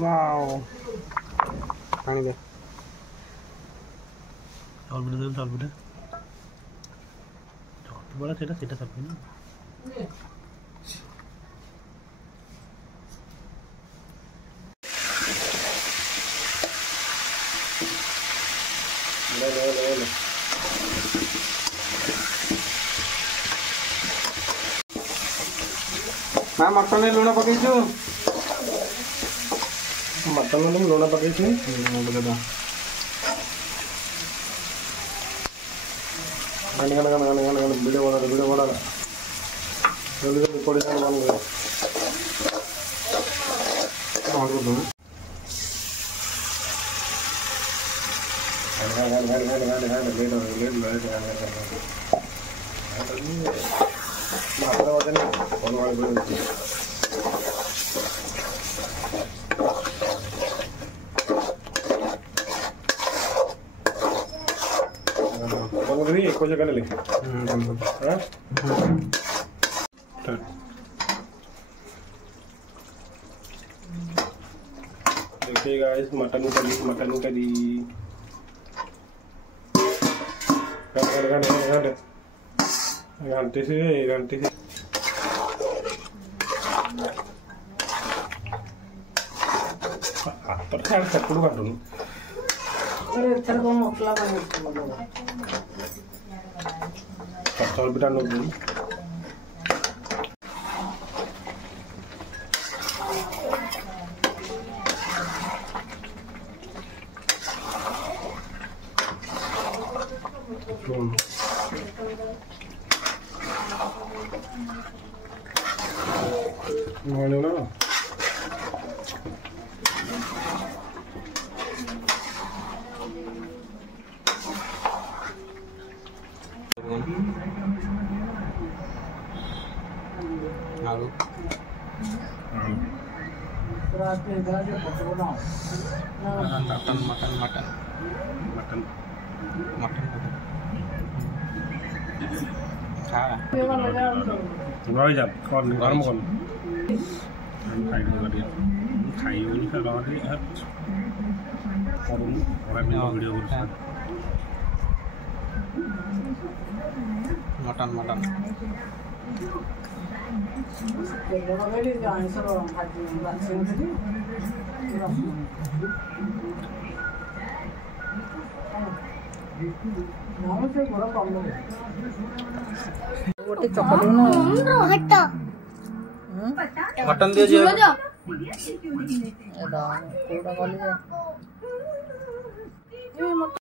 wow पानी दे चावल बिटे चावल बिटे बड़ा सेटा सेटा सब ना ले हाँ मटन लुण पकईचु मटन लुण पकईचु वीडियो बना जल्दी जल्दी पड़ी बंद एक जगह लिखे देखिए गाइस मटन करी घंटे से चपड़ काटू चावल बिटा ना आलू mutton mutton mutton mutton mutton खा जा कौन गरम कौन खाई वीडियो मटन मटन मटन दिया